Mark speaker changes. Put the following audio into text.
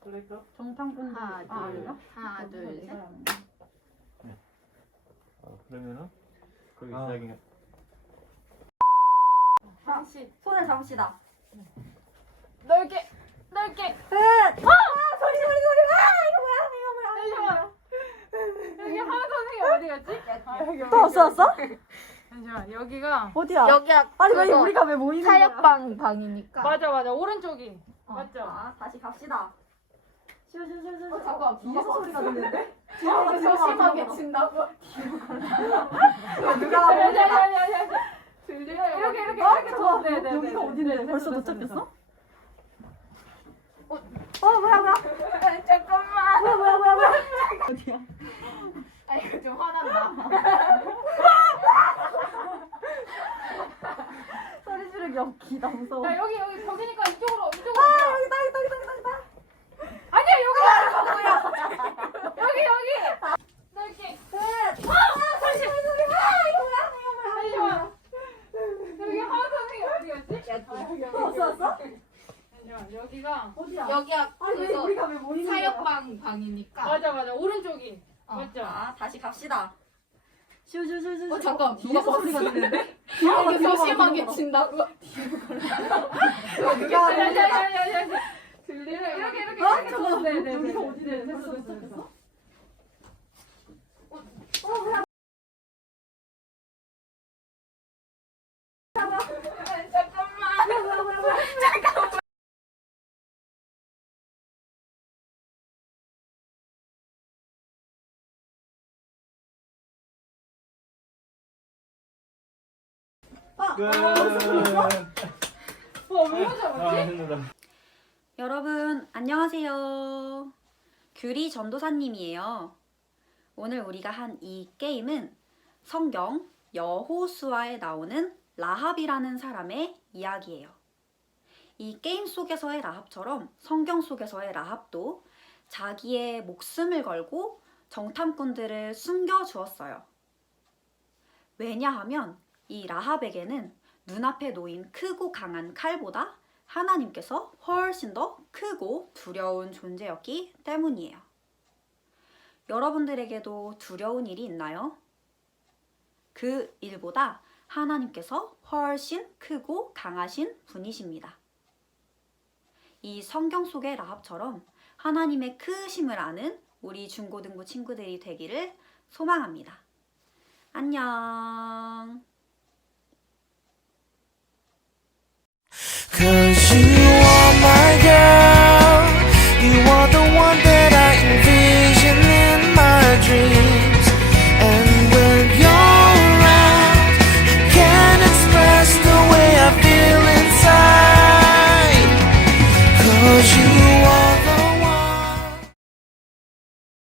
Speaker 1: 그럴까?
Speaker 2: 정탐꾼들
Speaker 3: 하나,
Speaker 2: 아,
Speaker 3: 둘,
Speaker 2: 아닌가?
Speaker 3: 하나,
Speaker 2: 어,
Speaker 3: 둘,
Speaker 2: 그거
Speaker 3: 셋.
Speaker 2: 내가 하는 거.
Speaker 4: 어, 그러면은 거기
Speaker 5: 아.
Speaker 4: 시작이
Speaker 1: 한시
Speaker 2: 손을 잡읍시다.
Speaker 1: 넓게 넓게
Speaker 2: 끝! 아! 소리 소리 소리! 아! 이거 뭐야? 이거 뭐야?
Speaker 1: 잠시만 여기 하은 선생님 어디 갔지? 아, 여기, 여기,
Speaker 2: 또 없어졌어?
Speaker 1: 잠시만 여기가
Speaker 2: 어디야?
Speaker 3: 여기가
Speaker 2: 아니 왜
Speaker 3: 그거
Speaker 2: 우리가 왜 모이는 거야?
Speaker 3: 사역방 방이니까.
Speaker 1: 맞아 맞아 오른쪽이
Speaker 2: 어,
Speaker 1: 맞죠?
Speaker 2: 자, 다시 갑시다.
Speaker 3: 어, 잠깐,
Speaker 2: 뒤에서
Speaker 3: 누가
Speaker 2: 소리가 들리는데? 가,
Speaker 3: 조심하게. 친다고.
Speaker 2: 누가 어디야?
Speaker 1: 야야야야야 들려 이렇게 이렇게
Speaker 2: 아,
Speaker 1: 이렇게
Speaker 2: 좋아.
Speaker 1: 네, 네, 네,
Speaker 2: 여기가
Speaker 1: 네,
Speaker 2: 어딘데?
Speaker 1: 네,
Speaker 2: 벌써
Speaker 1: 됐어,
Speaker 2: 도착했어?
Speaker 3: 어.
Speaker 2: 어 뭐야 뭐야?
Speaker 3: 잠깐만.
Speaker 2: 뭐야 뭐야 뭐야 뭐야? 어디야?
Speaker 3: 아 이거 좀 화난다.
Speaker 2: 지르기 없기다 무서워.
Speaker 1: 야 여기 여기 벽이니까 이쪽으로 이쪽으로
Speaker 2: 아 여기다 여기다 여기다 여기다.
Speaker 1: 아니야 여기 여기 여기 넓게 잠시만 여기 하은 선생님 어디 갔지? 아, 여기, 여기,
Speaker 2: 또 없어졌어?
Speaker 1: 잠시만 여기가
Speaker 2: 어디야?
Speaker 3: 여기가
Speaker 2: 아니 왜
Speaker 3: 그거
Speaker 2: 우리가 왜 모이는 거야?
Speaker 3: 사역방 방이니까.
Speaker 1: 맞아 맞아 오른쪽이
Speaker 3: 어.
Speaker 1: 맞죠?
Speaker 2: 자 다시 갑시다. 슈슈슈슈.
Speaker 3: 어, 잠깐, 누가
Speaker 2: 소리가
Speaker 3: 봤어?
Speaker 2: 들리는데?
Speaker 3: 이렇게 조심하게 친다고.
Speaker 2: 누가
Speaker 1: 야야야야야 들리네 이렇게 이렇게
Speaker 2: 아
Speaker 1: 이렇게
Speaker 2: 잠깐만.
Speaker 1: 네, 네, 네,
Speaker 2: 여기가
Speaker 1: 네.
Speaker 2: 어디래?
Speaker 1: 됐어, 됐어? 됐어.
Speaker 4: 힘들다.
Speaker 6: 여러분, 안녕하세요. 규리 전도사님이에요. 오늘 우리가 한 이 게임은 성경 여호수아에 나오는 라합이라는 사람의 이야기예요. 이 게임 속에서의 라합처럼 성경 속에서의 라합도 자기의 목숨을 걸고 정탐꾼들을 숨겨 주었어요. 왜냐하면 이 라합에게는 눈앞에 놓인 크고 강한 칼보다 하나님께서 훨씬 더 크고 두려운 존재였기 때문이에요. 여러분들에게도 두려운 일이 있나요? 그 일보다 하나님께서 훨씬 크고 강하신 분이십니다. 이 성경 속의 라합처럼 하나님의 크심을 아는 우리 중고등부 친구들이 되기를 소망합니다. 안녕.
Speaker 7: you.